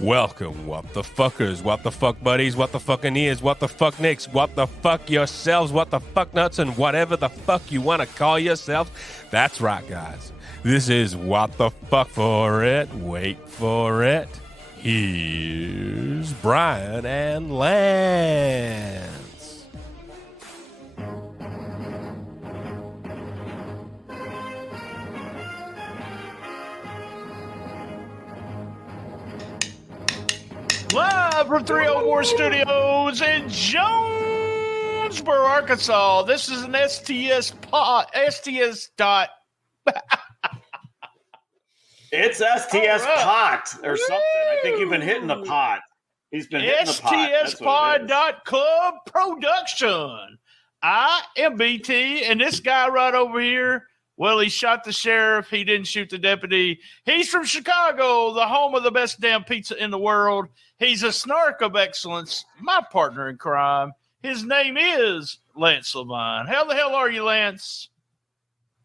Welcome, what the fuckers, what the fuck buddies, what the fucking ears, what the fuck nicks, what the fuck yourselves, what the fuck nuts, and whatever the fuck you want to call yourselves. That's right, guys. This is What the Fuck for It. Wait for it. Here's Brian and Lance. Live from 304 Studios in Jonesboro, Arkansas. This is an STS pod. STS dot. It's STS pot or something. I think you've been hitting the pot. He's been hitting the pot. STSpod.club production. I am BT, and this guy right over here, well, he shot the sheriff. He didn't shoot the deputy. He's from Chicago, the home of the best damn pizza in the world. He's a snark of excellence, my partner in crime. His name is Lance Levine. How the hell are you, Lance?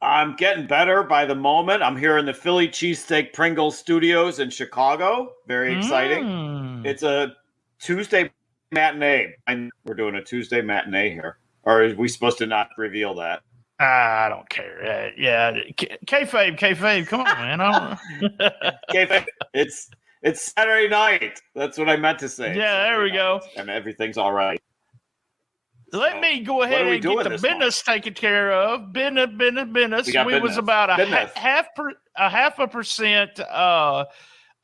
I'm getting better by the moment. I'm here in the Philly Cheesesteak Pringles studios in Chicago. Very exciting. It's a Tuesday matinee. We're doing a Tuesday matinee here. Or are we supposed to not reveal that? I don't care. Yeah. Kayfabe. Come on, man. Kayfabe. It's Saturday night. That's what I meant to say. Yeah, there we go. And everything's all right. Let me go ahead and get the business taken care of. Business. We was about a half a percent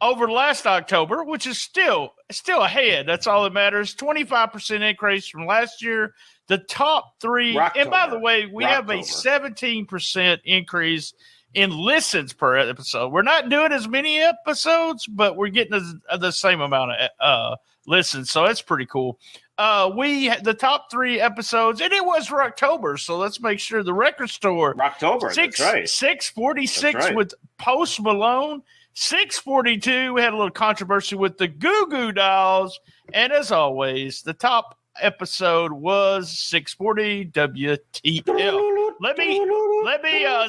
over last October, which is still ahead. That's all that matters. 25% increase from last year. The top three, and by the way, we have a 17% increase in listens per episode. We're not doing as many episodes, but we're getting the same amount of listens, so that's pretty cool. The top three episodes, and it was for October, so let's make sure the record store. October, that's right. 646 with Post Malone. 642, we had a little controversy with the Goo Goo Dolls, and as always, the top episode was 640 WTF. Let me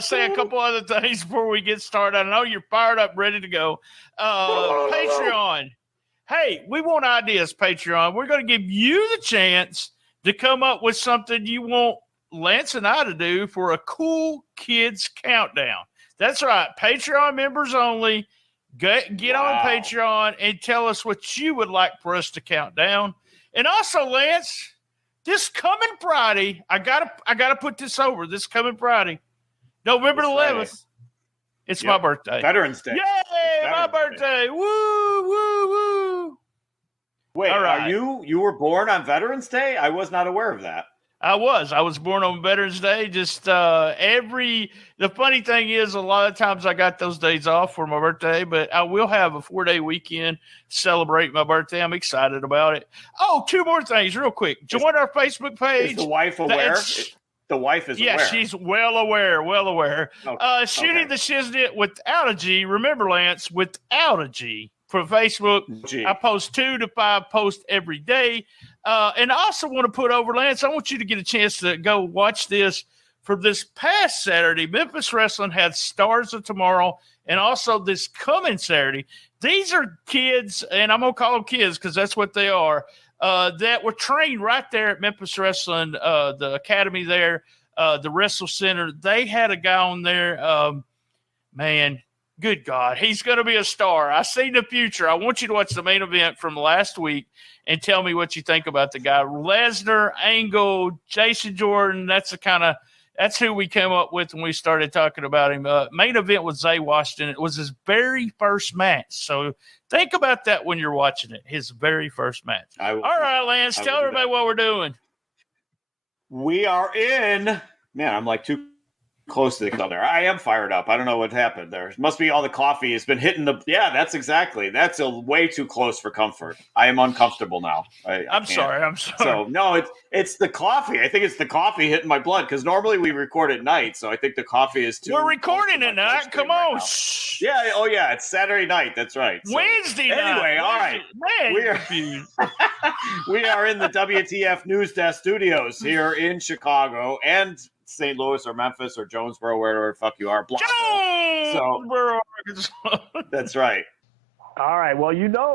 say a couple other things before we get started. I know you're fired up, ready to go. Patreon. Hey, we want ideas, Patreon. We're going to give you the chance to come up with something you want Lance and I to do for a cool kids countdown. That's right. Patreon members only. Get on Patreon and tell us what you would like for us to count down. And also, Lance, this coming Friday, I gotta put this over. This coming Friday, November 11th, it's my birthday. Veterans Day. Yay, my birthday. Woo, woo, woo. Wait, are you were born on Veterans Day? I was not aware of that. I was born on Veterans Day. The funny thing is, a lot of times I got those days off for my birthday, but I will have a 4-day weekend celebrate my birthday. I'm excited about it. Oh, two more things real quick. Join our Facebook page. Is the wife aware? The wife is aware. Yeah, she's well aware. Okay. Shooting the Shiznit without a G. Remember, Lance, without a G. For Facebook, I post 2 to 5 posts every day. And I also want to put over, Lance, I want you to get a chance to go watch this. For this past Saturday, Memphis Wrestling had Stars of Tomorrow, and also this coming Saturday. These are kids, and I'm going to call them kids because that's what they are, that were trained right there at Memphis Wrestling, the academy there, the Wrestle Center. They had a guy on there, man, good God, he's going to be a star. I see the future. I want you to watch the main event from last week and tell me what you think about the guy. Lesnar, Angle, Jason Jordan, that's who we came up with when we started talking about him. Main event was Zay Washington. It was his very first match. So think about that when you're watching it. His very first match. All right, Lance, tell everybody what we're doing. We are in. Man, I'm like too close to each other. I am fired up. I don't know what happened there. It must be all the coffee has been hitting the. Yeah, that's way too close for comfort. I am uncomfortable now. I'm sorry. So no, it's the coffee. I think it's the coffee hitting my blood because normally we record at night. So I think the coffee is too. We're recording at night. Come on. Right yeah. Oh yeah. It's Saturday night. That's right. So, Wednesday night. Anyway, all right. Man, we are in the WTF News Desk studios here in Chicago and St. Louis or Memphis or Jonesboro, wherever the fuck you are. Jonesboro, Arkansas. That's right. All right. Well,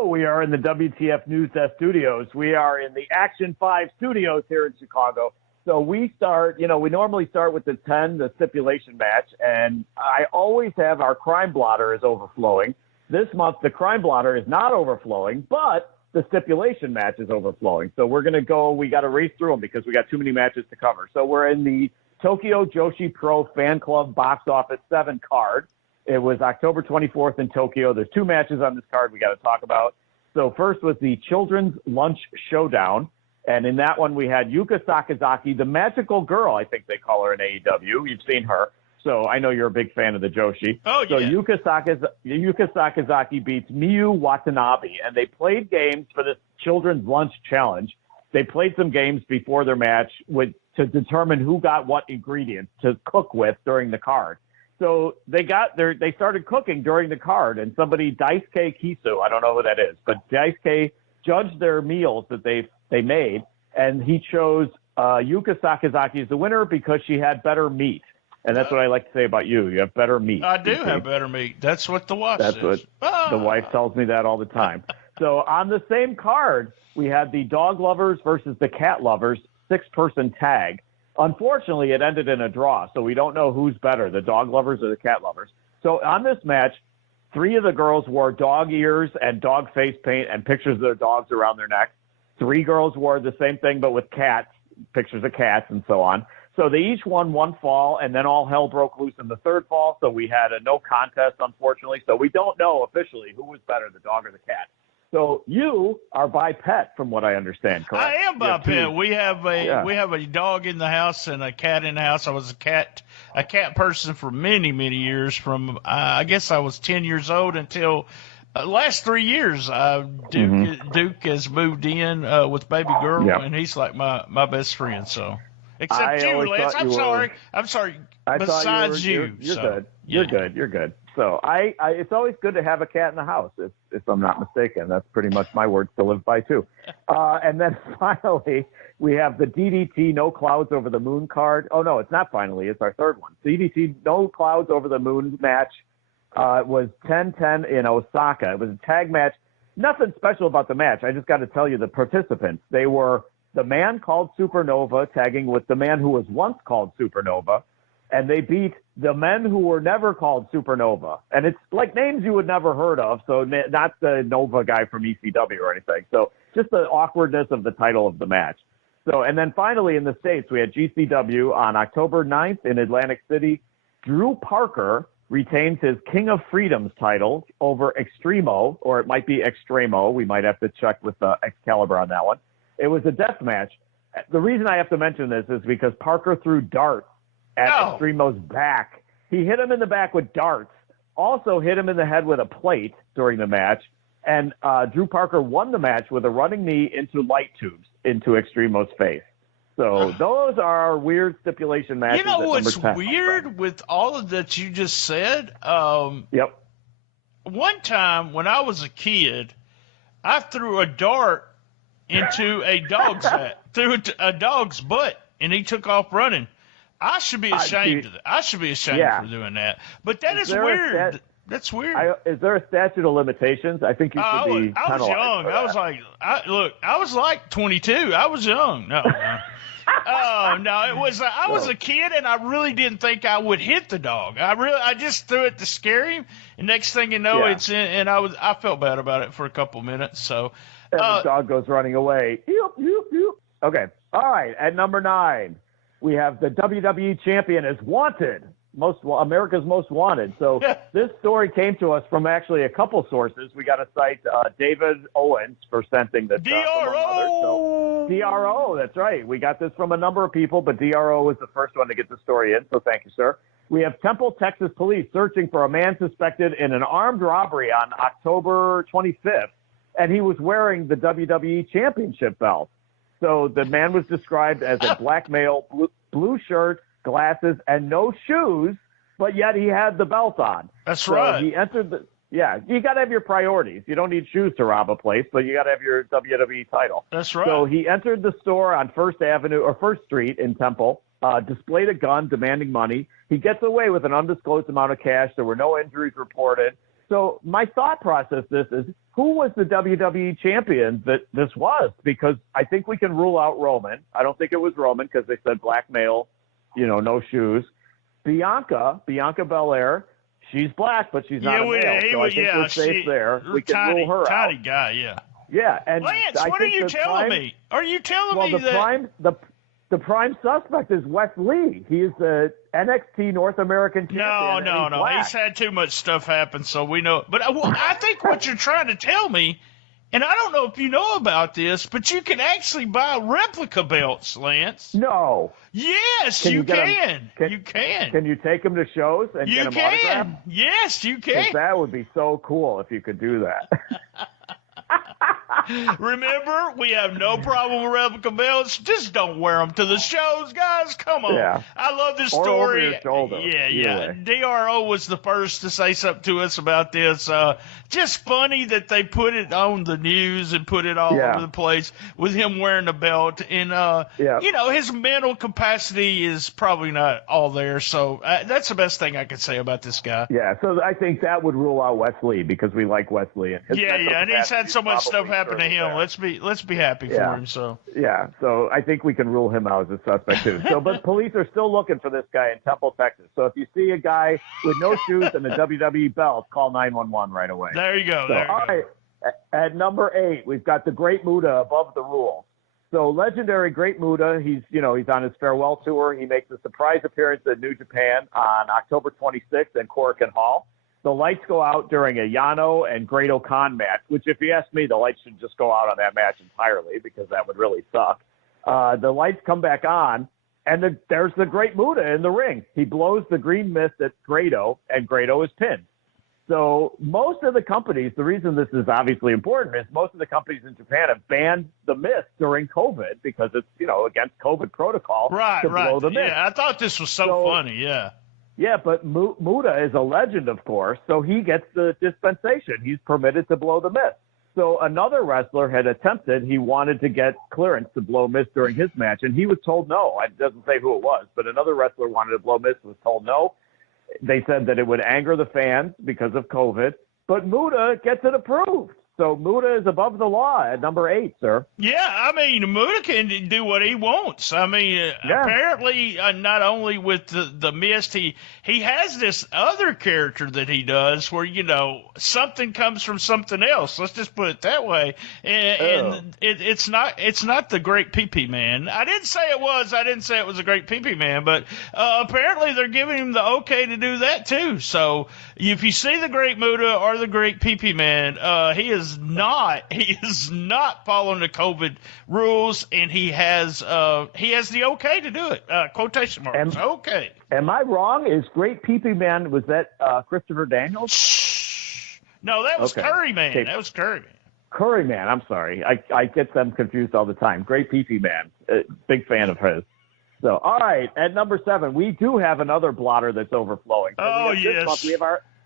we are in the WTF News Desk studios. We are in the Action 5 studios here in Chicago. So we start, we normally start with the stipulation match, and I always have our crime blotter is overflowing. This month, the crime blotter is not overflowing, but the stipulation match is overflowing. So we're going to we got to race through them because we got too many matches to cover. So we're in the Tokyo Joshi Pro Fan Club Box Office 7 card. It was October 24th in Tokyo. There's 2 matches on this card we got to talk about. So first was the Children's Lunch Showdown. And in that one, we had Yuka Sakazaki, the magical girl, I think they call her in AEW. You've seen her. So I know you're a big fan of the Joshi. Oh, yeah. So Yuka Sakazaki beats Miyu Watanabe. And they played games for this Children's Lunch Challenge. They played some games before their match to determine who got what ingredients to cook with during the card. So they started cooking during the card, and somebody, Daisuke Kisu, I don't know who that is, but Daisuke judged their meals that they made, and he chose Yuka Sakazaki as the winner because she had better meat. And that's what I like to say about you. You have better meat. I do have better meat. That's what the wife says. That's what the wife tells me that all the time. So on the same card, we had the dog lovers versus the cat lovers 6-person tag. Unfortunately, it ended in a draw, so we don't know who's better, the dog lovers or the cat lovers. So on this match, 3 of the girls wore dog ears and dog face paint and pictures of their dogs around their neck. 3 girls wore the same thing, but with cats, pictures of cats and so on. So they each won 1 fall, and then all hell broke loose in the 3rd fall. So we had a no contest, unfortunately. So we don't know officially who was better, the dog or the cat. So you are by pet, from what I understand, correct? I am by pet. We have a dog in the house and a cat in the house. I was a cat person for many, many years. From I guess I was 10 years old until last 3 years. Duke has moved in with baby girl, and he's like my best friend. So except you, Lance. I'm sorry. Besides you, you're good. You're good. So it's always good to have a cat in the house, if I'm not mistaken. That's pretty much my words to live by too. And then finally, we have the DDT No Clouds Over the Moon card. Oh no, it's not finally. It's our 3rd one. DDT No Clouds Over the Moon match was 10-10 in Osaka. It was a tag match. Nothing special about the match. I just got to tell you the participants. They were the man called Supernova tagging with the man who was once called Supernova. And they beat the men who were never called Supernova. And it's like names you would never heard of, so not the Nova guy from ECW or anything. So just the awkwardness of the title of the match. So, and then finally in the States, we had GCW on October 9th in Atlantic City. Drew Parker retains his King of Freedoms title over Extremo, or it might be Extremo. We might have to check with Excalibur on that one. It was a death match. The reason I have to mention this is because Parker threw darts at Extremo's back. He hit him in the back with darts, also hit him in the head with a plate during the match, and Drew Parker won the match with a running knee into light tubes into Extremo's face. So those are weird stipulation matches. You know what's weird with all of that you just said? Yep. One time when I was a kid, I threw a dart into a dog's butt, and he took off running. I should be ashamed of that. I should be ashamed for doing that. But that is weird. That's weird. Is there a statute of limitations? I think you should be penalized. I was young. I was like 22. I was young. No. No, it was. I was a kid, and I really didn't think I would hit the dog. I just threw it to scare him. And next thing you know, it's in. And I felt bad about it for a couple minutes. So, and the dog goes running away. Okay. All right. At number 9. We have the WWE champion is wanted, America's most wanted. So this story came to us from actually a couple sources. We got to cite David Owens for sending this. DRO! DRO, that's right. We got this from a number of people, but DRO was the first one to get the story in. So thank you, sir. We have Temple, Texas police searching for a man suspected in an armed robbery on October 25th, and he was wearing the WWE championship belt. So the man was described as a black male, blue shirt, glasses, and no shoes, but yet he had the belt on. That's right. He entered you got to have your priorities. You don't need shoes to rob a place, but you got to have your WWE title. That's right. So he entered the store on First Street in Temple, displayed a gun, demanding money. He gets away with an undisclosed amount of cash. There were no injuries reported. So my thought process is, who was the WWE champion that this was? Because I think we can rule out Roman. I don't think it was Roman because they said black male, no shoes. Bianca Belair, she's black, but she's not a male. So I think we're safe there. We can rule her out. Tiny guy, yeah. Yeah, and Lance, what are you telling me? Are you telling me that the prime suspect is Wes Lee? He is the NXT North American champion. No. He's had too much stuff happen, so we know. But I think what you're trying to tell me, and I don't know if you know about this, but you can actually buy replica belts, Lance. No. Yes, you can. You can. Can you take them to shows and get them autographed? Yes, you can. That would be so cool if you could do that. Remember, we have no problem with replica belts. Just don't wear them to the shows, guys. Come on. Yeah. I love this or story. Over your shoulder. Yeah. DRO was the first to say something to us about this. Just funny that they put it on the news and put it all over the place with him wearing the belt. And, his mental capacity is probably not all there. So that's the best thing I could say about this guy. Yeah, so I think that would rule out Wesley because we like Wesley. And and he's had so much stuff happen to him. Let's be happy for him. So I think we can rule him out as a suspect too. But police are still looking for this guy in Temple, Texas. So if you see a guy with no shoes and a WWE belt, call 911 right away. There you go. All right. At number 8, we've got the Great Muta above the rules. So legendary Great Muta, he's on his farewell tour. He makes a surprise appearance at New Japan on October 26th in Korakuen Hall. The lights go out during a Yano and Great Khan match, which, if you ask me, the lights should just go out on that match entirely because that would really suck. The lights come back on, and there's the Great Muta in the ring. He blows the green mist at Grado, and Grado is pinned. So most of the companies, the reason this is obviously important is most of the companies in Japan have banned the mist during COVID because it's, against COVID protocol to blow the mist. Yeah, I thought this was so funny, yeah. Yeah, but Muta is a legend, of course, so he gets the dispensation. He's permitted to blow the mist. So another wrestler had attempted, he wanted to get clearance to blow mist during his match, and he was told no. It doesn't say who it was, but another wrestler wanted to blow mist, was told no. They said that it would anger the fans because of COVID, but Muta gets it approved. So Muta is above the law at number 8, sir. Yeah, I mean, Muta can do what he wants. I mean, apparently not only with the mist, he has this other character that he does where, something comes from something else. Let's just put it that way. And it's not the Great Pee-Pee Man. I didn't say it was a Great Pee-Pee Man, but apparently they're giving him the okay to do that too. So if you see the Great Muta or the Great Pee-Pee Man, he is not following the COVID rules, and he has the okay to do it. Quotation marks. Okay. Am I wrong? Is Great Pee-Pee Man, was that Christopher Daniels? No, that was Curry Man. Okay. That was Curry Man. Curry Man. I'm sorry. I get them confused all the time. Great Pee-Pee Man. Big fan of his. So, all right. At number 7, we do have another blotter that's overflowing. So this month we have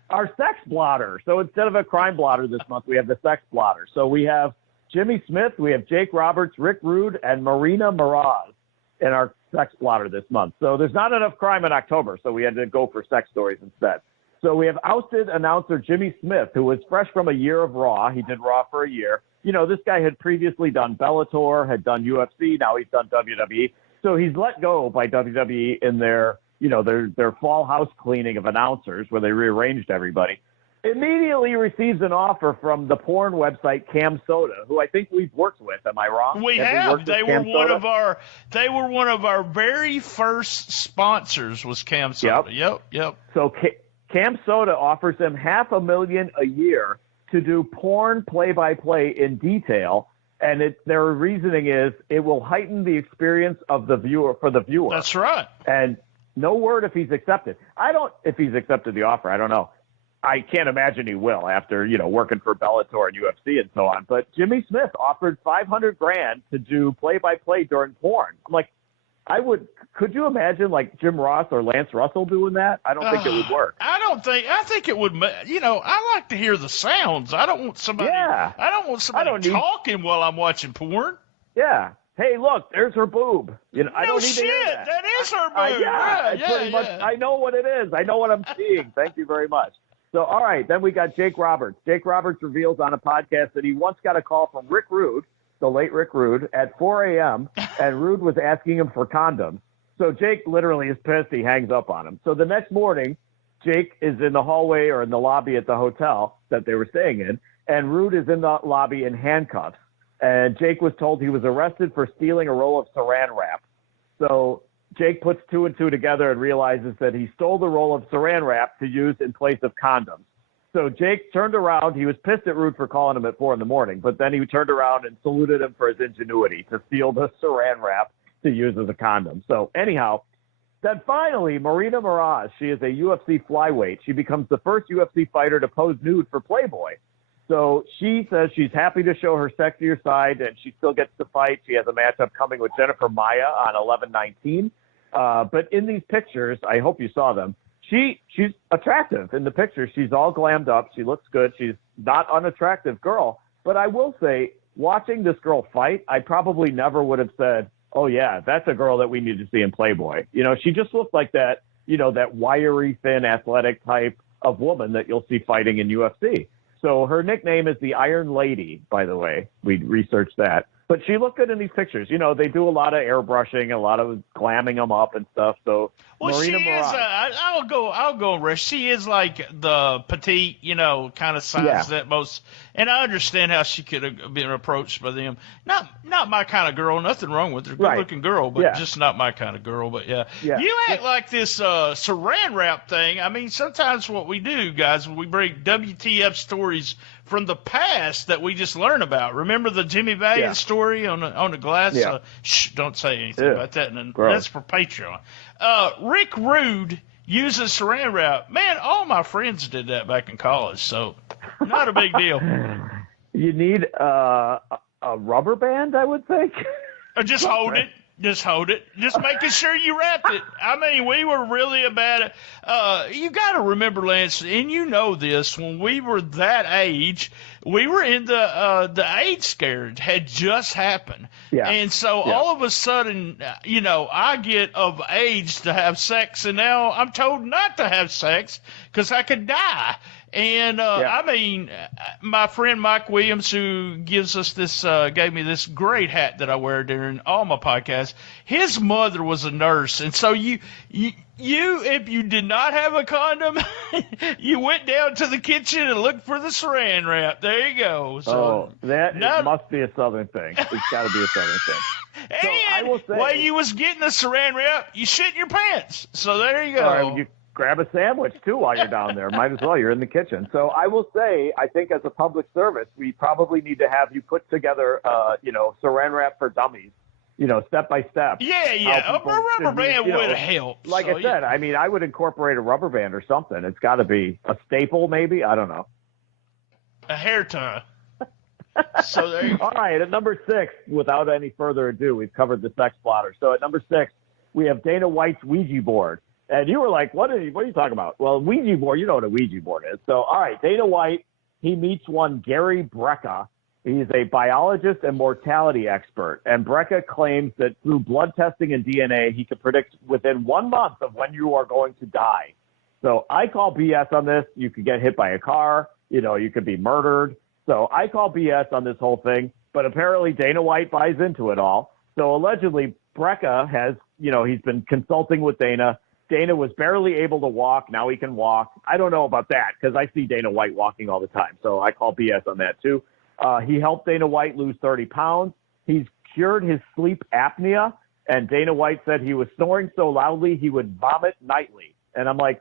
our sex blotter. So instead of a crime blotter this month, we have the sex blotter. So we have Jimmy Smith, we have Jake Roberts, Rick Rude, and Marina Moroz in our sex blotter this month. So there's not enough crime in October, so we had to go for sex stories instead. So we have ousted announcer Jimmy Smith, who was fresh from a year of Raw. He did Raw for a year. This guy had previously done Bellator, had done UFC, now he's done WWE. So he's let go by WWE in their fall house cleaning of announcers where they rearranged everybody. Immediately receives an offer from the porn website Cam Soda, who I think we've worked with. Am I wrong? We have. They were one of our very first sponsors was Cam Soda. Yep. So Cam Soda offers him $500,000 a year to do porn play-by-play in detail. And their reasoning is it will heighten the experience of the viewer for the viewer. That's right. And no word if he's accepted. If he's accepted the offer, I don't know. I can't imagine he will after, working for Bellator and UFC and so on. But Jimmy Smith offered $500,000 to do play-by-play during porn. I'm like, could you imagine like Jim Ross or Lance Russell doing that? I don't think it would work. I think it would, I like to hear the sounds. I don't want somebody talking while I'm watching porn. Yeah. Hey, look, there's her boob. I don't need to hear that. That is her boob. Pretty much. I know what it is. I know what I'm seeing. Thank you very much. So, all right, then we got Jake Roberts. Jake Roberts reveals on a podcast that he once got a call from Rick Rude, the late Rick Rude, at 4 a.m., and Rude was asking him for condoms. So Jake literally is pissed. He hangs up on him. So the next morning, Jake is in the hallway or in the lobby at the hotel that they were staying in, and Rude is in the lobby in handcuffs. And Jake was told he was arrested for stealing a roll of saran wrap. So Jake puts two and two together and realizes that he stole the roll of saran wrap to use in place of condoms. So Jake turned around. He was pissed at Rude for calling him at 4 a.m, but then he turned around and saluted him for his ingenuity to steal the saran wrap to use as a condom. So anyhow, then finally, Marina Mirage, she is a UFC flyweight. She becomes the first UFC fighter to pose nude for Playboy. So she says she's happy to show her sexier side, and she still gets to fight. She has a matchup coming with Jennifer Maia on 11/19. But in these pictures, I hope you saw them, she's attractive in the pictures. She's all glammed up. She looks good. She's not unattractive girl. But I will say, watching this girl fight, I probably never would have said, oh, yeah, that's a girl that we need to see in Playboy. You know, she just looked like that, you know, that wiry, thin, athletic type of woman that you'll see fighting in UFC. So her nickname is the Iron Lady, by the way. We researched that. But she looked good in these pictures. You know, they do a lot of airbrushing, a lot of glamming them up and stuff. So well, Marina she Mirage, is. I'll go rest. She is like the petite, you know, kind of size that most. And I understand how she could have been approached by them. Not my kind of girl. Nothing wrong with her. Good looking girl, but just not my kind of girl. But yeah. You act like this saran wrap thing. I mean, sometimes what we do, guys, we bring WTF stories from the past that we just learn about. Remember the Jimmy Valiant story on the glass? Yeah. Don't say anything about that. And that's for Patreon. Rick Rude uses saran wrap. Man, all my friends did that back in college, so not a big deal. You need a rubber band, I would think. Or just hold it. Just hold it. Just making sure you wrapped it. I mean, we were really about it. You got to remember, Lance, and you know this, when we were that age, we were in the AIDS scare had just happened. Yeah. And so all of a sudden, you know, I get of age to have sex, and now I'm told not to have sex because I could die. And, I mean, my friend Mike Williams, who gives us this, gave me this great hat that I wear during all my podcasts, his mother was a nurse. And so you, if you did not have a condom, you went down to the kitchen and looked for the saran wrap. There you go. So that must be a Southern thing. It's got to be a Southern thing. And so I will say, while you was getting the saran wrap, you shit in your pants. So there you go. Or you grab a sandwich, too, while you're down there. Might as well. You're in the kitchen. So I will say, I think as a public service, we probably need to have you put together, you know, saran wrap for dummies. You know, step by step. Yeah. A rubber band would help. Like I said, I mean, I would incorporate a rubber band or something. It's got to be a staple, maybe. I don't know. A hair tie. So there you go. All right, at number 6, without any further ado, we've covered the sex plotter. So at number 6, we have Dana White's Ouija board. And you were like, what are you talking about? Well, Ouija board, you know what a Ouija board is. So, all right, Dana White, he meets one Gary Brecka. He's a biologist and mortality expert. And Brecka claims that through blood testing and DNA, he could predict within 1 month of when you are going to die. So I call BS on this. You could get hit by a car. You know, you could be murdered. So I call BS on this whole thing. But apparently Dana White buys into it all. So allegedly Brecka has, you know, he's been consulting with Dana. Dana was barely able to walk. Now he can walk. I don't know about that because I see Dana White walking all the time. So I call BS on that too. He helped Dana White lose 30 pounds. He's cured his sleep apnea. And Dana White said he was snoring so loudly he would vomit nightly. And I'm like,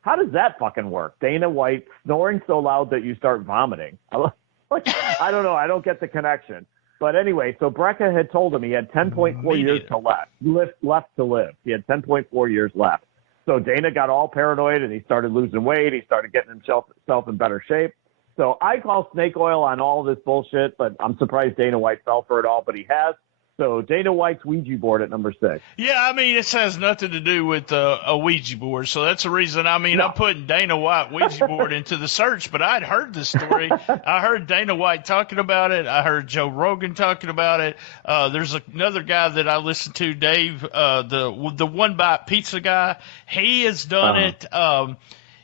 how does that fucking work? Dana White snoring so loud that you start vomiting. I don't know. I don't get the connection. But anyway, so Brecka had told him he had 10.4 years left to live. He had 10.4 years left. So Dana got all paranoid and he started losing weight. He started getting himself in better shape. So I call snake oil on all this bullshit, but I'm surprised Dana White fell for it all, but he has. So Dana White's Ouija board at number 6. Yeah, I mean, this has nothing to do with a Ouija board, so that's the reason. I mean, I'm putting Dana White Ouija board into the search, but I'd heard this story. I heard Dana White talking about it. I heard Joe Rogan talking about it. There's another guy that I listen to, Dave, the One Bite Pizza guy. He has done it.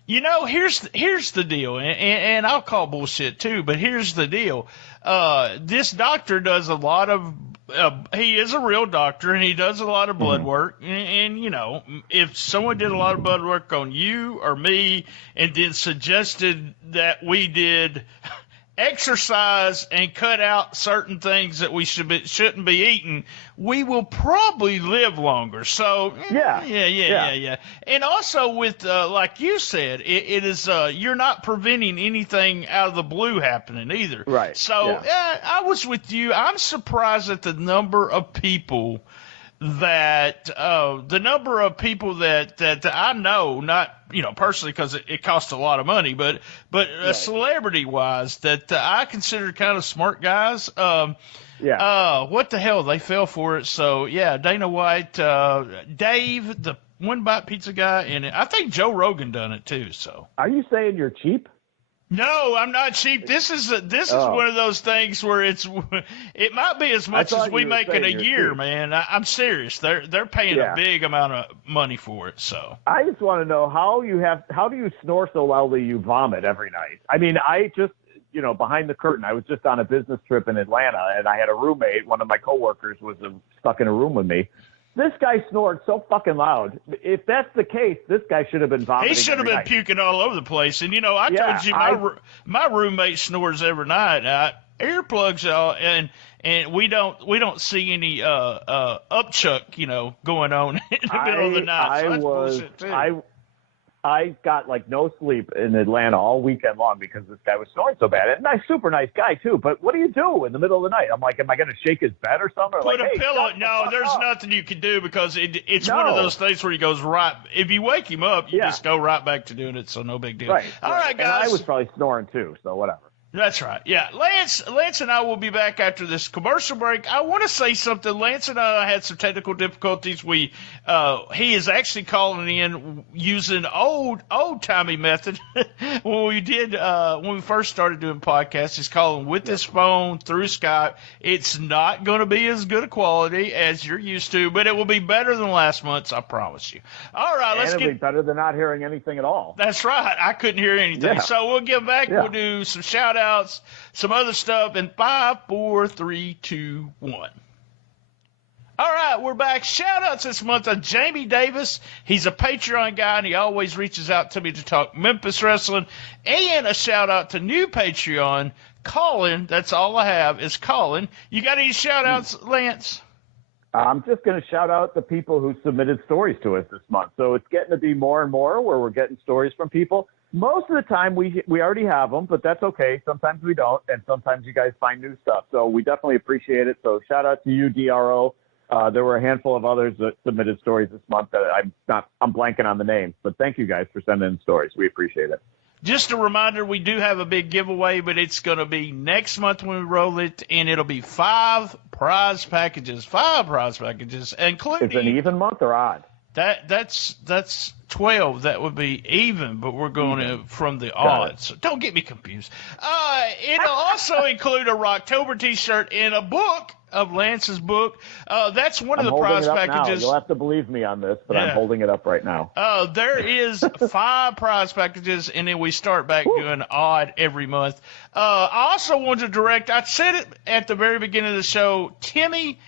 Here's the deal, and I'll call bullshit too, but here's the deal. This doctor does a lot of, he is a real doctor, and he does a lot of blood work. And, if someone did a lot of blood work on you or me and then suggested that we did exercise and cut out certain things that we shouldn't be eating, we will probably live longer. So yeah. And also with like you said, it is you're not preventing anything out of the blue happening either. Right. So I was with you. I'm surprised at the number of people that I know, not personally because it costs a lot of money, but celebrity wise that I consider kind of smart guys. What the hell, they fell for it. So Dana White, Dave, the One Bite Pizza guy, and I think Joe Rogan done it too. So are you saying you're cheap? No, I'm not cheap. This is one of those things where it might be as much as we make in a year, man. I'm serious. They're paying a big amount of money for it. So I just want to know how do you snore so loudly you vomit every night? I mean, I just behind the curtain, I was just on a business trip in Atlanta, and I had a roommate. One of my coworkers was stuck in a room with me. This guy snored so fucking loud. If that's the case, this guy should have been vomiting. He should have been puking all over the place. And I told you my roommate snores every night. Earplugs, and we don't see any upchuck, going on in the middle of the night. So that's bullshit too. I got no sleep in Atlanta all weekend long because this guy was snoring so bad. And super nice guy too. But what do you do in the middle of the night? I'm like, am I going to shake his bed or something? Put a pillow. No, there's nothing you can do because it's one of those things where he goes right. If you wake him up, you just go right back to doing it. So no big deal. Right. All right, guys. And I was probably snoring too. So whatever. That's right. Yeah. Lance and I will be back after this commercial break. I want to say something. Lance and I had some technical difficulties. He is actually calling in using old-timey method. when we first started doing podcasts, he's calling with his phone through Skype. It's not going to be as good a quality as you're used to, but it will be better than last month's, I promise you. All right, it'll be better than not hearing anything at all. That's right. I couldn't hear anything. Yeah. So we'll get back. Yeah. We'll do some shout-outs, some other stuff in 5, 4, 3, 2, 1. All right, we're back. Shout-outs this month to Jamie Davis. He's a Patreon guy, and he always reaches out to me to talk Memphis wrestling. And a shout-out to new Patreon, Colin. That's all I have is Colin. You got any shout-outs, Lance? I'm just going to shout out the people who submitted stories to us this month. So it's getting to be more and more where we're getting stories from people. Most of the time we already have them, but that's okay. Sometimes we don't, and sometimes you guys find new stuff. So we definitely appreciate it. So shout out to you, DRO. There were a handful of others that submitted stories this month that I'm blanking on the names, but thank you guys for sending in stories. We appreciate it. Just a reminder, we do have a big giveaway, but it's going to be next month when we roll it, and it'll be 5 prize packages, including. Is it an even month or odd? That's 12. That would be even, but we're going to from the odds. So don't get me confused. It'll also include a Rocktober T-shirt and a book of Lance's book. That's one of the prize packages. Now. You'll have to believe me on this, but I'm holding it up right now. There is 5 prize packages, and then we start back doing odd every month. I also wanted to direct, I said it at the very beginning of the show, Timmy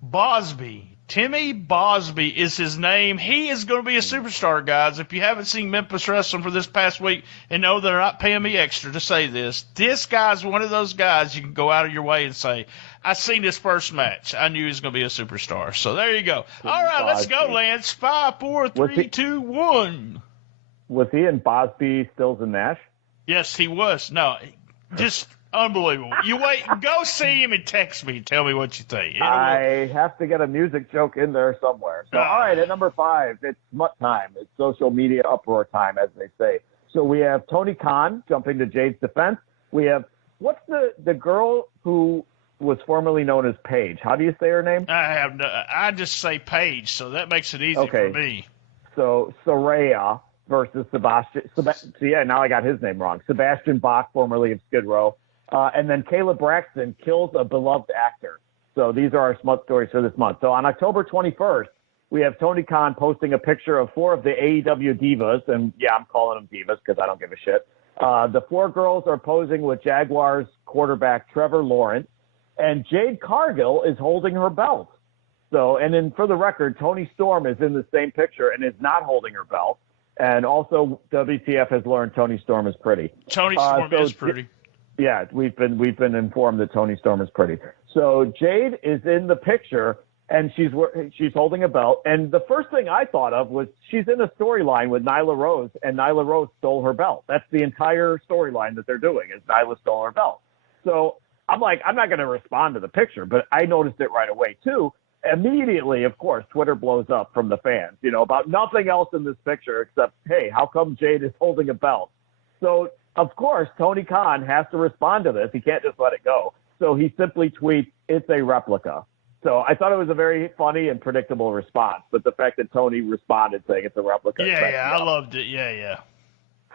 Bosby. Timmy Bosby is his name. He is going to be a superstar, guys. If you haven't seen Memphis Wrestling for this past week, and no, they're not paying me extra to say this guy's one of those guys you can go out of your way and say, I seen his first match. I knew he was going to be a superstar. So there you go. All right, let's go, Lance. 5, 4, 3, 2, 1. Was he in Bosby, Stills, and Nash? Yes, he was. No, just unbelievable. You wait, go see him and text me. Tell me what you think. I have to get a music joke in there somewhere. So, all right, at number 5, it's smut time. It's social media uproar time, as they say. So we have Tony Khan jumping to Jade's defense. We have, what's the girl who was formerly known as Paige? How do you say her name? I just say Paige, so that makes it easy for me. So Soraya versus Sebastian. Now I got his name wrong. Sebastian Bach, formerly of Skid Row. And then Caleb Braxton kills a beloved actor. So these are our smut stories for this month. So on October 21st, we have Tony Khan posting a picture of 4 of the AEW divas, and yeah, I'm calling them divas because I don't give a shit. The 4 girls are posing with Jaguars quarterback Trevor Lawrence, and Jade Cargill is holding her belt. So, and then for the record, Tony Storm is in the same picture and is not holding her belt. And also, WTF has learned Tony Storm is pretty. Tony Storm is pretty. Yeah, we've been informed that Tony Storm is pretty. So Jade is in the picture, and she's holding a belt. And the first thing I thought of was she's in a storyline with Nyla Rose, and Nyla Rose stole her belt. That's the entire storyline that they're doing, is Nyla stole her belt. So I'm like, I'm not going to respond to the picture, but I noticed it right away too. Immediately, of course, Twitter blows up from the fans, about nothing else in this picture except, hey, how come Jade is holding a belt? So, of course, Tony Khan has to respond to this. He can't just let it go. So he simply tweets, it's a replica. So I thought it was a very funny and predictable response, but the fact that Tony responded saying it's a replica. Yeah, I loved it. Yeah.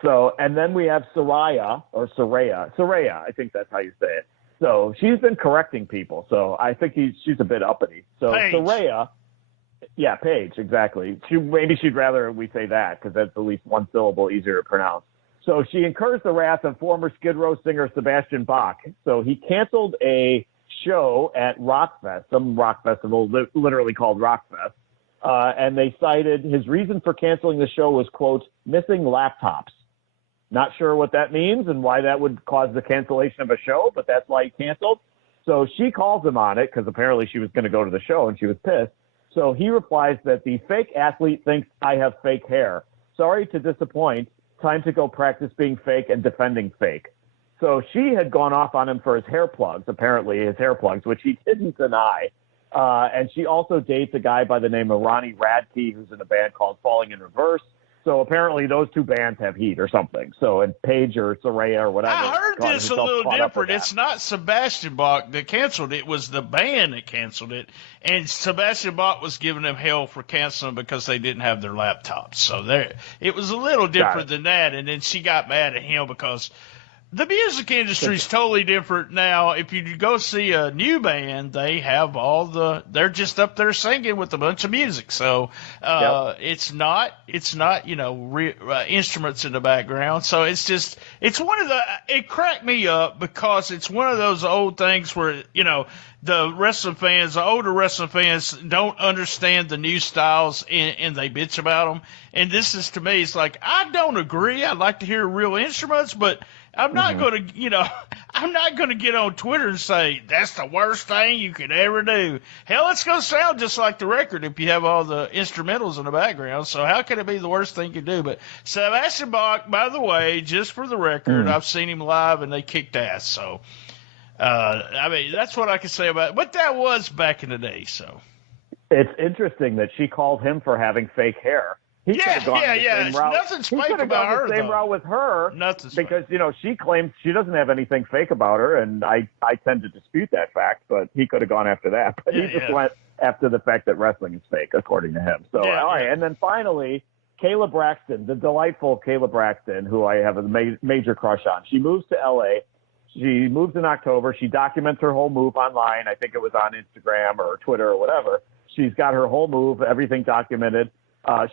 So, and then we have Saraya, I think that's how you say it. So she's been correcting people. So I think she's a bit uppity. So Paige. Saraya, yeah, Paige, exactly. Maybe she'd rather we say that because that's at least one syllable easier to pronounce. So she incurs the wrath of former Skid Row singer Sebastian Bach. So he canceled a show at Rockfest, some rock festival literally called Rockfest. And they cited his reason for canceling the show was, quote, missing laptops. Not sure what that means and why that would cause the cancellation of a show, but that's why he canceled. So she calls him on it because apparently she was going to go to the show and she was pissed. So he replies that the fake athlete thinks I have fake hair. Sorry to disappoint. Time to go practice being fake and defending fake. So she had gone off on him for his hair plugs, which he didn't deny. And she also dates a guy by the name of Ronnie Radke, who's in a band called Falling in Reverse. So apparently those two bands have heat or something. So and Paige or Saraya or whatever. I heard this a little different. It's not Sebastian Bach that canceled it. It was the band that canceled it. And Sebastian Bach was giving them hell for canceling because they didn't have their laptops. So it was a little different than that. And then she got mad at him because the music industry is totally different now. If you go see a new band, they have they're just up there singing with a bunch of music. So it's not instruments in the background. So it's it cracked me up because it's one of those old things where, the older wrestling fans don't understand the new styles and they bitch about them. And this is, to me, it's like, I don't agree. I'd like to hear real instruments, but I'm not going to get on Twitter and say that's the worst thing you could ever do. Hell, it's going to sound just like the record if you have all the instrumentals in the background. So how can it be the worst thing you can do? But Sebastian Bach, by the way, just for the record, I've seen him live and they kicked ass. So, that's what I can say about it. But that was back in the day. So it's interesting that she called him for having fake hair. He could have gone the same route. Nothing's fake about her, the same route with her. Nothing's because she claims she doesn't have anything fake about her, and I tend to dispute that fact. But he could have gone after that. But he just went after the fact that wrestling is fake, according to him. So all right, and then finally, Kayla Braxton, the delightful Kayla Braxton, who I have a major crush on. She moves to L.A. She moves in October. She documents her whole move online. I think it was on Instagram or Twitter or whatever. She's got her whole move, everything documented.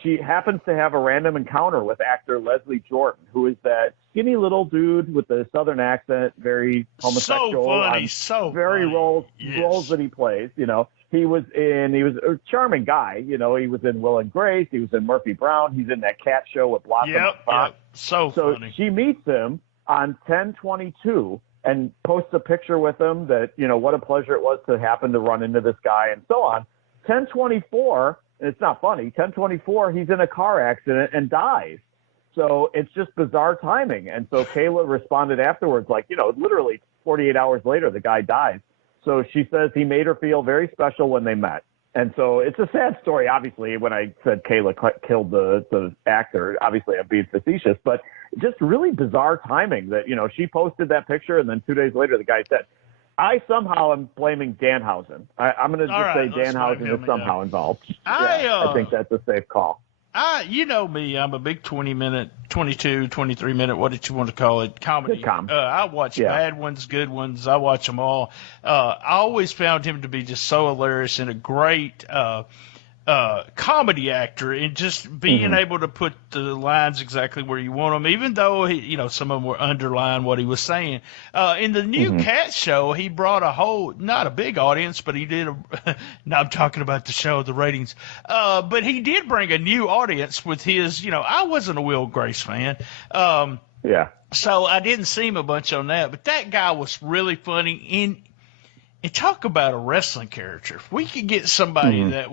She happens to have a random encounter with actor Leslie Jordan, who is that skinny little dude with the Southern accent, very homosexual. Very roles that he plays. He was a charming guy. He was in Will and Grace. He was in Murphy Brown. He's in that cat show with Blossom on Fox. So funny. She meets him on 10/22 and posts a picture with him that, what a pleasure it was to happen to run into this guy and so on. 10/24. It's not funny. 10/24, he's in a car accident and dies. So it's just bizarre timing. And so Kayla responded afterwards, literally 48 hours later, the guy dies. So she says he made her feel very special when they met. And so it's a sad story, obviously, when I said Kayla killed the actor. Obviously, I'm being facetious, but just really bizarre timing that, she posted that picture and then 2 days later, the guy said, I somehow am blaming Danhausen. I'm going to just say Danhausen is somehow involved. I think that's a safe call. You know me, I'm a big 20-minute, 22, 23-minute, what did you want to call it, comedy. I watch bad ones, good ones. I watch them all. I always found him to be just so hilarious and a great comedy actor and just being able to put the lines exactly where you want them, even though some of them were underlying what he was saying. In the new Cat show, he brought not a big audience, but he did. Now I'm talking about the show, the ratings. But he did bring a new audience with his. I wasn't a Will Grace fan. Yeah. So I didn't see him a bunch on that, but that guy was really funny. And talk about a wrestling character. If we could get somebody that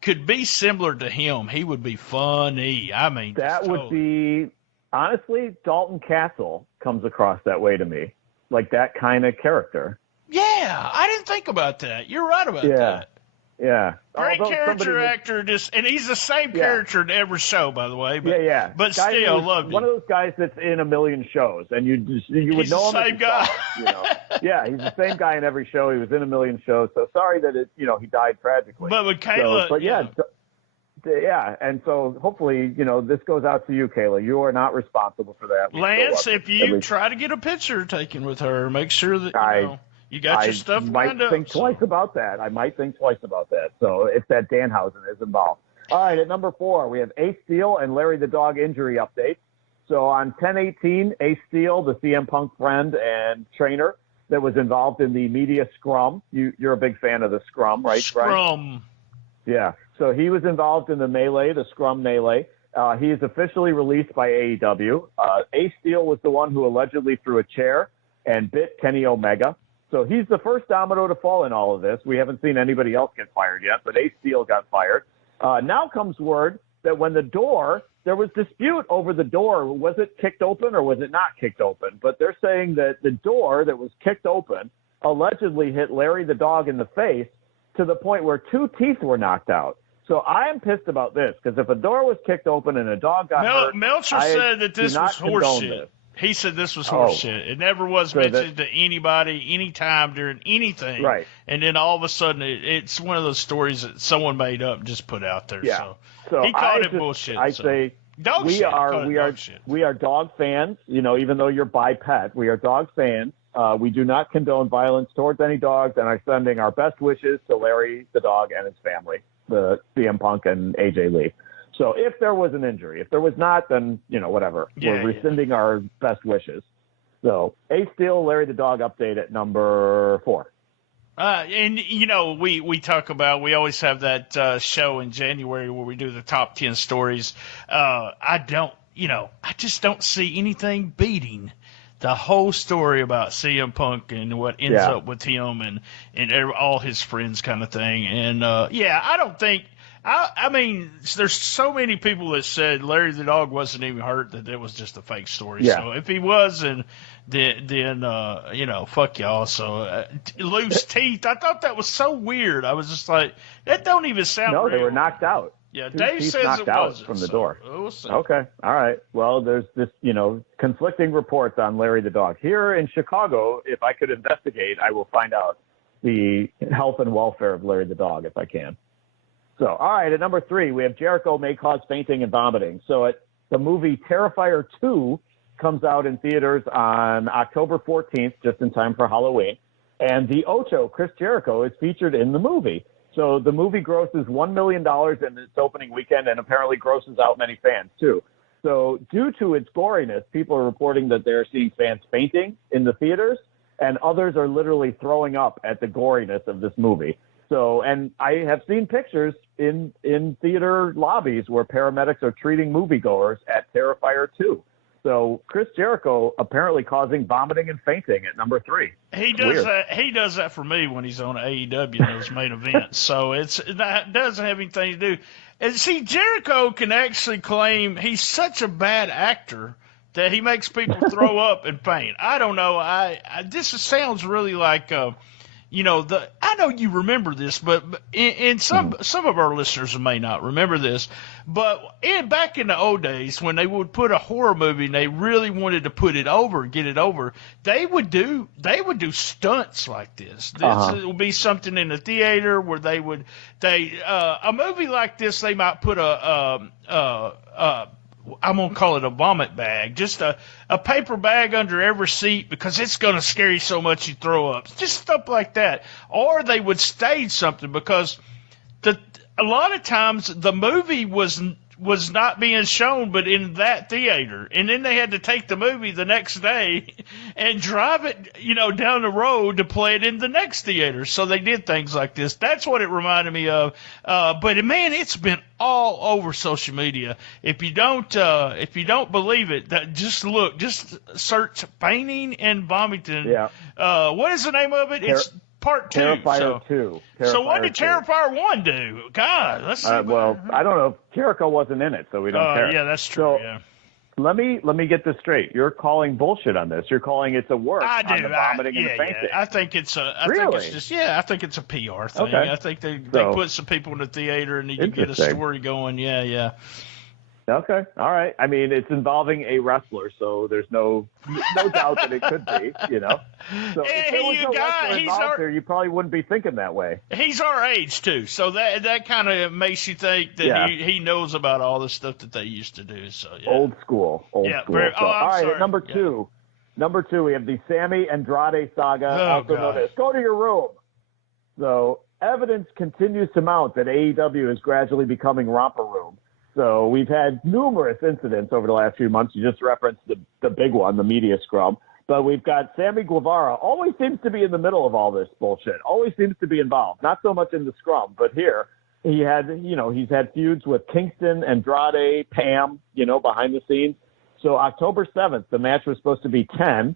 could be similar to him, he would be funny. I mean, that would be, honestly, Dalton Castle comes across that way to me, like that kind of character. Yeah, I didn't think about that. You're right about that. Yeah. Great character actor, and he's the same character in every show, by the way. But, But guy still, love one of those guys that's in a million shows, and you would know him. Same guy. Yeah, he's the same guy in every show. He was in a million shows. So sorry that he died tragically. But with Kayla, and so hopefully this goes out to you, Kayla. You are not responsible for that. Lance, if you try to get a picture taken with her, make sure that you got your stuff lined up. I might think twice about that. So if that Danhausen is involved. All right, at number 4, we have Ace Steel and Larry the Dog injury updates. So on 10/18, Ace Steel, the CM Punk friend and trainer that was involved in the media scrum. You're a big fan of the scrum, right? Scrum. Yeah. So he was involved in the melee, the scrum melee. He is officially released by AEW. Ace Steel was the one who allegedly threw a chair and bit Kenny Omega. So he's the first domino to fall in all of this. We haven't seen anybody else get fired yet, but Ace Steel got fired. Now comes word that when there was dispute over the door. Was it kicked open or was it not kicked open? But they're saying that the door that was kicked open allegedly hit Larry the Dog in the face to the point where 2 teeth were knocked out. So I am pissed about this because if a door was kicked open and a dog got hurt, Meltzer said that this was horseshit. He said this was horseshit. It never was mentioned to anybody, anytime during anything. Right. And then all of a sudden, it's one of those stories that someone made up and just put out there. Yeah. So he called it bullshit. I say we are dog fans. Even though you're biped, we are dog fans. We do not condone violence towards any dogs, and are sending our best wishes to Larry the Dog and his family, the CM Punk and AJ Lee. So if there was an injury, if there was not, then, whatever. We're rescinding our best wishes. So Ace Steel, Larry the Dog update at number 4. And, we talk about, we always have that show in January where we do the top 10 stories. I just don't see anything beating the whole story about CM Punk and what ends up with him and all his friends kind of thing. And, I don't think, I mean, there's so many people that said Larry the Dog wasn't even hurt, that it was just a fake story. Yeah. So if he was, then fuck y'all. So loose teeth. I thought that was so weird. I was just like, that don't even sound real. No, they were knocked out. Yeah, 2 Dave teeth says knocked it out wasn't from the door. Okay. All right. Well, there's this, conflicting reports on Larry the Dog. Here in Chicago, if I could investigate, I will find out the health and welfare of Larry the Dog if I can. So, all right, at number 3, we have Jericho may cause fainting and vomiting. So the movie Terrifier 2 comes out in theaters on October 14th, just in time for Halloween. And the Ocho, Chris Jericho, is featured in the movie. So the movie grosses $1 million in its opening weekend and apparently grosses out many fans, too. So due to its goriness, people are reporting that they're seeing fans fainting in the theaters, and others are literally throwing up at the goriness of this movie. So, and I have seen pictures in theater lobbies where paramedics are treating moviegoers at Terrifier 2. So Chris Jericho apparently causing vomiting and fainting at number 3. He does that. He does that for me when he's on AEW in those main events. So that doesn't have anything to do. And see, Jericho can actually claim he's such a bad actor that he makes people throw up and faint. I don't know. This sounds really like. I know you remember this, but some of our listeners may not remember this, but back in the old days when they would put a horror movie and they really wanted to get it over, they would do stunts like this. This would be something in the theater where a movie like this, they might put I'm going to call it a vomit bag, just a paper bag under every seat because it's going to scare you so much you throw up. Just stuff like that. Or they would stage something because a lot of times the movie was not being shown but in that theater, and then they had to take the movie the next day and drive it down the road to play it in the next theater. So they did things like this. That's what it reminded me of. But man, it's been all over social media. If you don't believe it, just search Painting and Vomiting. What is the name of it? It's Part 2. Terrifier 2. So what did Terrifier 1 do? God, let's see. Well, I don't know. Jericho wasn't in it, so we don't care. Yeah, that's true. So, let me get this straight. You're calling bullshit on this. You're calling it's a work on the vomiting and the fainting. Yeah. I think it's I think it's a PR thing. Okay. I think they put some people in the theater and you can get a story going. Yeah. Okay. All right. I mean, it's involving a wrestler, so there's no doubt that it could be, So if there was no wrestler involved there, you probably wouldn't be thinking that way. He's our age, too, so that kind of makes you think that he knows about all the stuff that they used to do. So Old school. All right, sorry. at number two, we have the Sammy Andrade saga, also known as Go to Your Room. So evidence continues to mount that AEW is gradually becoming Romper Room. So we've had numerous incidents over the last few months. You just referenced the big one, the media scrum. But we've got Sammy Guevara, always seems to be in the middle of all this bullshit, always seems to be involved. Not so much in the scrum, but here he's had feuds with Kingston, Andrade, Pam, behind the scenes. So October 7th, the match was supposed to be 10.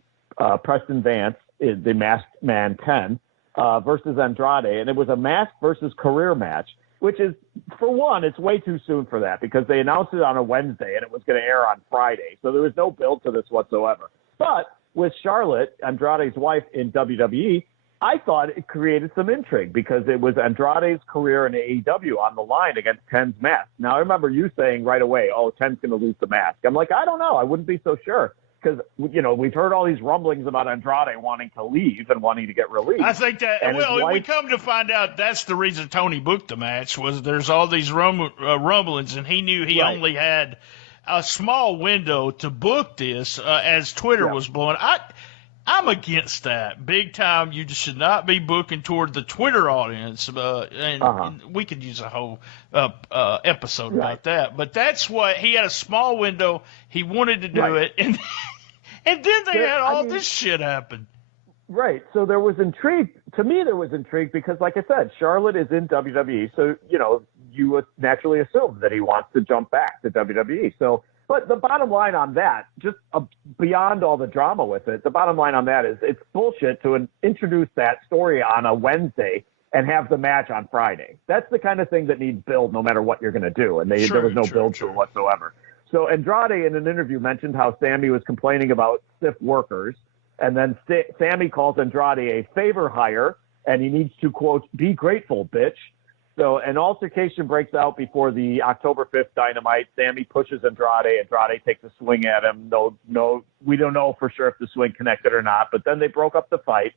Preston Vance is the masked man 10 versus Andrade. And it was a mask versus career match, which is, for one, it's way too soon for that because they announced it on a Wednesday and it was going to air on Friday. So there was no build to this whatsoever. But with Charlotte, Andrade's wife, in WWE, I thought it created some intrigue because it was Andrade's career in AEW on the line against Ten's mask. Now, I remember you saying right away, Ten's going to lose the mask. I'm like, I don't know. I wouldn't be so sure. Because, we've heard all these rumblings about Andrade wanting to leave and wanting to get released. I think that, we come to find out that's the reason Tony booked the match, was there's all these rumblings, and he knew he only had a small window to book this as Twitter was blowing. I'm against that big time. You just should not be booking toward the Twitter audience, and we could use a whole episode about that. But that's what he had, a small window. He wanted to do it, and then they had all this shit happen. Right. So there was intrigue. To me, there was intrigue because, like I said, Charlotte is in WWE, so you would naturally assume that he wants to jump back to WWE. So. But the bottom line on that, just beyond all the drama with it, the bottom line on that is it's bullshit to introduce that story on a Wednesday and have the match on Friday. That's the kind of thing that needs build no matter what you're going to do, and there was no build to it whatsoever. So Andrade, in an interview, mentioned how Sammy was complaining about stiff workers, and then Sammy calls Andrade a favor hire, and he needs to, quote, be grateful, bitch. So an altercation breaks out before the October 5th Dynamite. Sammy pushes Andrade. Andrade takes a swing at him. No, we don't know for sure if the swing connected or not, but then they broke up the fight.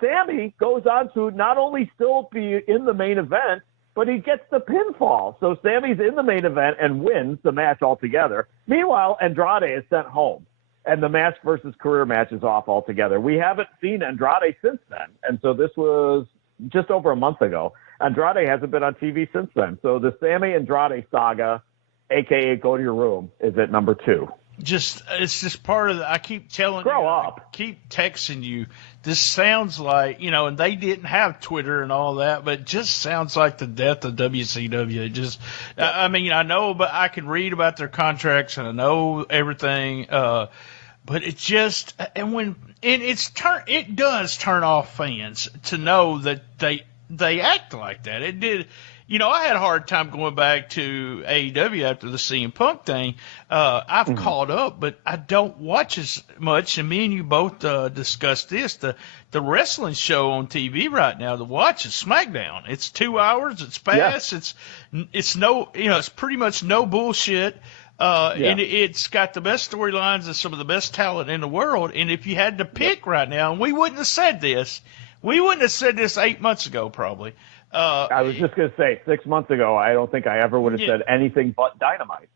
Sammy goes on to not only still be in the main event, but he gets the pinfall. So Sammy's in the main event and wins the match altogether. Meanwhile, Andrade is sent home, and the mask versus career match is off altogether. We haven't seen Andrade since then, and so this was just over a month ago. Andrade hasn't been on TV since then. So the Sammy Andrade saga, a.k.a. Go to Your Room, is at number 2. It's just part of I keep telling Grow you, up. I keep texting you. This sounds like, and they didn't have Twitter and all that, but it just sounds like the death of WCW. It just, I know, but I can read about their contracts and I know everything. But it just, it does turn off fans to know that they act like that. It did. I had a hard time going back to AEW after the CM Punk thing. I've caught up, but I don't watch as much. And me and you both discussed this. The wrestling show on TV right now to watch is SmackDown. It's 2 hours. It's fast. Yeah. It's no, it's pretty much no bullshit. And it's got the best storylines and some of the best talent in the world. And if you had to pick right now, and we wouldn't have said this 8 months ago, probably. I was just going to say 6 months ago, I don't think I ever would have said anything but Dynamite,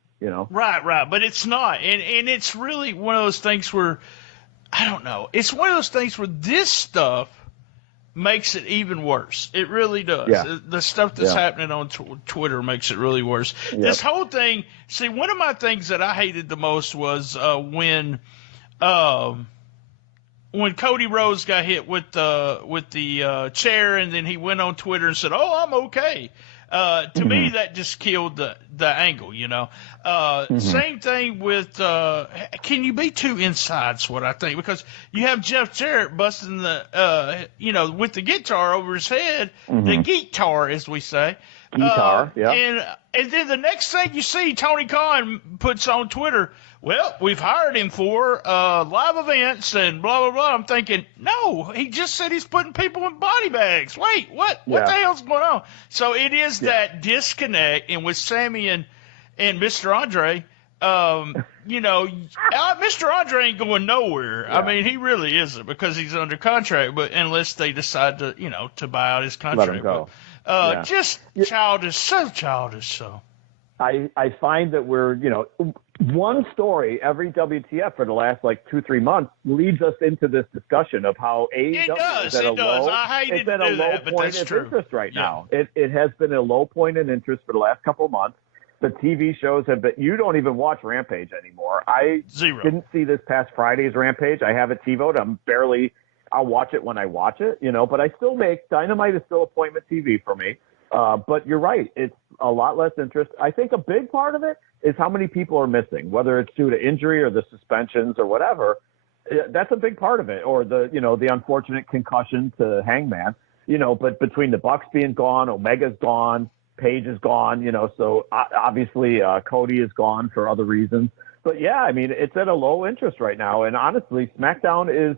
Right. But it's not. And it's really one of those things where, I don't know. It's one of those things where this stuff makes it even worse. It really does. Yeah. The stuff that's happening on Twitter makes it really worse. Yep. This whole thing. See, one of my things that I hated the most was when Cody Rhodes got hit with the chair, and then he went on Twitter and said, "Oh, I'm okay." To me, that just killed the angle, you know. Same thing with can you be too inside? Is what I think, because you have Jeff Jarrett busting the with the guitar over his head, the guitar, as we say. Guitar, And then the next thing you see, Tony Khan puts on Twitter, "Well, we've hired him for live events and blah, blah, blah." I'm thinking, no, he just said he's putting people in body bags. Wait, what the hell's going on? So it is that disconnect. And with Sammy and Mr. Andre, Mr. Andre ain't going nowhere. I mean, he really isn't, because he's under contract, but unless they decide to, to buy out his contract. Let him go. Just childish, so childish. So I find that we're, one story every WTF for the last 2-3 months leads us into this discussion of how AEW is at a low, it's at a low point of interest right now. It has been a low point in interest for the last couple of months. The TV shows have been, you don't even watch Rampage anymore. I didn't see this past Friday's Rampage. I have a TiVo. I'll watch it when I watch it, but I still Dynamite is still appointment TV for me. But you're right. It's a lot less interest. I think a big part of it is how many people are missing, whether it's due to injury or the suspensions or whatever. That's a big part of it. Or the unfortunate concussion to Hangman, but between the Bucks being gone, Omega's gone, Paige is gone, so obviously Cody is gone for other reasons. But yeah, I mean, it's at a low interest right now. And honestly, SmackDown is,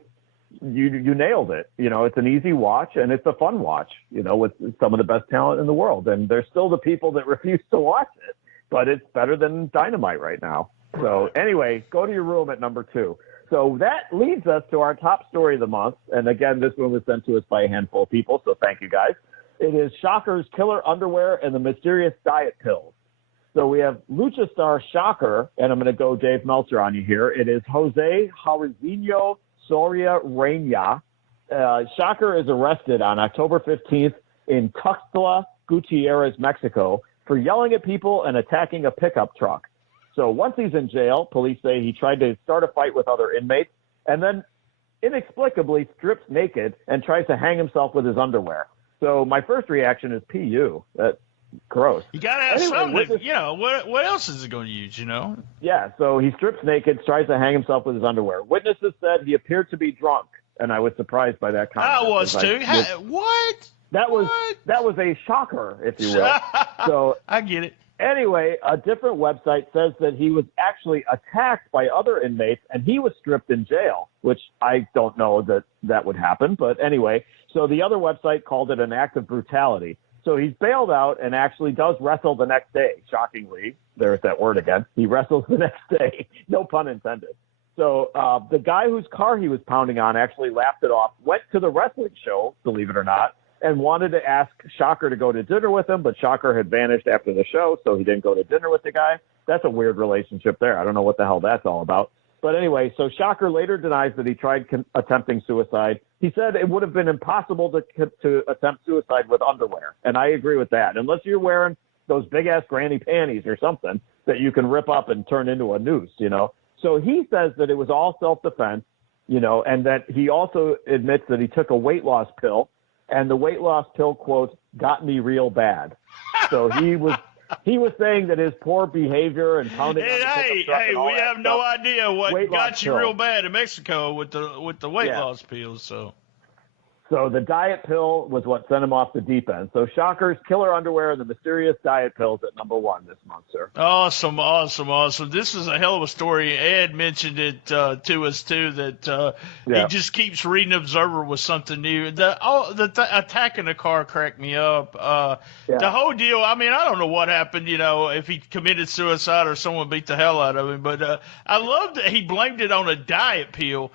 you nailed it. It's an easy watch and it's a fun watch, with some of the best talent in the world. And there's still the people that refuse to watch it, but it's better than Dynamite right now. So anyway, go to your room at number 2. So that leads us to our top story of the month. And again, this one was sent to us by a handful of people, so thank you guys. It is Shocker's killer underwear and the mysterious diet pills. So we have Lucha star Shocker, and I'm going to go Dave Meltzer on you here. It is Jose Jairzinho Soria Reina. Shocker is arrested on October 15th in Tuxtla Gutierrez, Mexico, for yelling at people and attacking a pickup truck. So once he's in jail, police say he tried to start a fight with other inmates and then inexplicably strips naked and tries to hang himself with his underwear. So my first reaction is PU. That's gross. You got to have something, what else is it going to use, Yeah, so he strips naked, tries to hang himself with his underwear. Witnesses said he appeared to be drunk, and I was surprised by that comment. I was too. What? That was a shocker, if you will. So I get it. Anyway, a different website says that he was actually attacked by other inmates, and he was stripped in jail, which I don't know that would happen. But anyway, so the other website called it an act of brutality. So he's bailed out and actually does wrestle the next day, shockingly. There's that word again. He wrestles the next day. No pun intended. So the guy whose car he was pounding on actually laughed it off, went to the wrestling show, believe it or not, and wanted to ask Shocker to go to dinner with him, but Shocker had vanished after the show, so he didn't go to dinner with the guy. That's a weird relationship there. I don't know what the hell that's all about. But anyway, so Shocker later denies that he tried attempting suicide. He said it would have been impossible to attempt suicide with underwear, and I agree with that. Unless you're wearing those big-ass granny panties or something that you can rip up and turn into a noose, So he says that it was all self-defense, and that he also admits that he took a weight loss pill, and the weight loss pill, quote, got me real bad. So he was saying that his poor behavior and pounding on the pickup truck and all we have no stuff, idea what got you real bad in Mexico with the weight loss pills. So the diet pill was what sent him off the deep end. So Shocker's killer underwear and the mysterious diet pills at number 1 this month, sir. Awesome. This is a hell of a story. Ed mentioned it to us, too, that he just keeps reading Observer with something new. The attack in the car cracked me up. The whole deal, I mean, I don't know what happened, if he committed suicide or someone beat the hell out of him. But I love that he blamed it on a diet pill.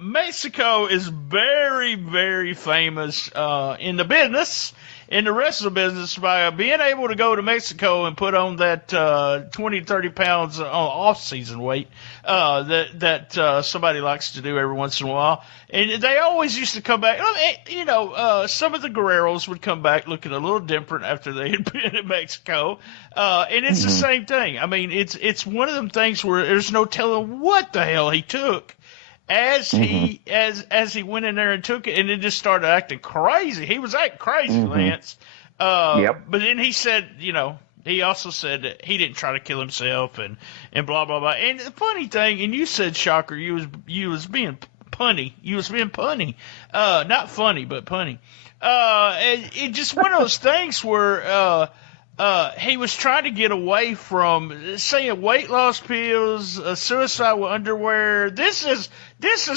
Mexico is very, very famous in the business, in the wrestling business by being able to go to Mexico and put on that 20, 30 pounds on off-season weight that somebody likes to do every once in a while. And they always used to come back. Some of the Guerreros would come back looking a little different after they had been in Mexico. And it's the same thing. I mean, it's one of them things where there's no telling what the hell he took. As he went in there and took it, and it just started acting crazy. He was acting crazy, Lance. But then he said, he also said that he didn't try to kill himself and blah blah blah. And the funny thing, and you said, Shocker, you was being punny. You was being punny, not funny, but punny. And it just one of those things where. He was trying to get away from saying weight loss pills, suicide with underwear. This is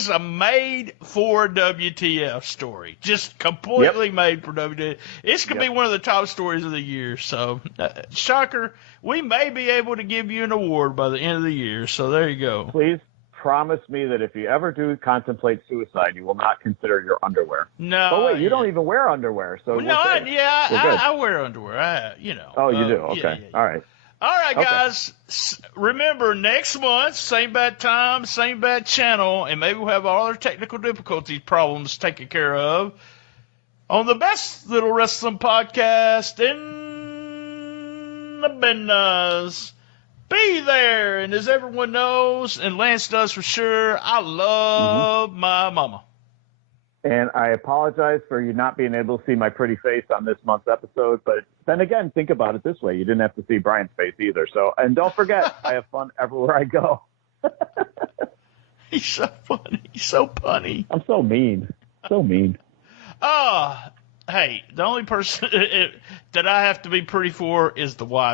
a made for WTF story, just completely made for WTF. It's gonna be one of the top stories of the year. So, Shocker, we may be able to give you an award by the end of the year. So there you go. Please promise me that if you ever do contemplate suicide, you will not consider your underwear. No. Oh wait, you don't even wear underwear, so I wear underwear. Oh, you do. Okay. Yeah. All right. All right, guys. Remember, next month, same bad time, same bad channel, and maybe we'll have all our technical difficulties problems taken care of on the best little wrestling podcast in the business. Be there, and as everyone knows, and Lance does for sure, I love my mama. And I apologize for you not being able to see my pretty face on this month's episode, but then again, think about it this way. You didn't have to see Brian's face either. So, and don't forget, I have fun everywhere I go. He's so funny. He's so punny. I'm so mean. So mean. Hey, the only person that I have to be pretty for is the wife.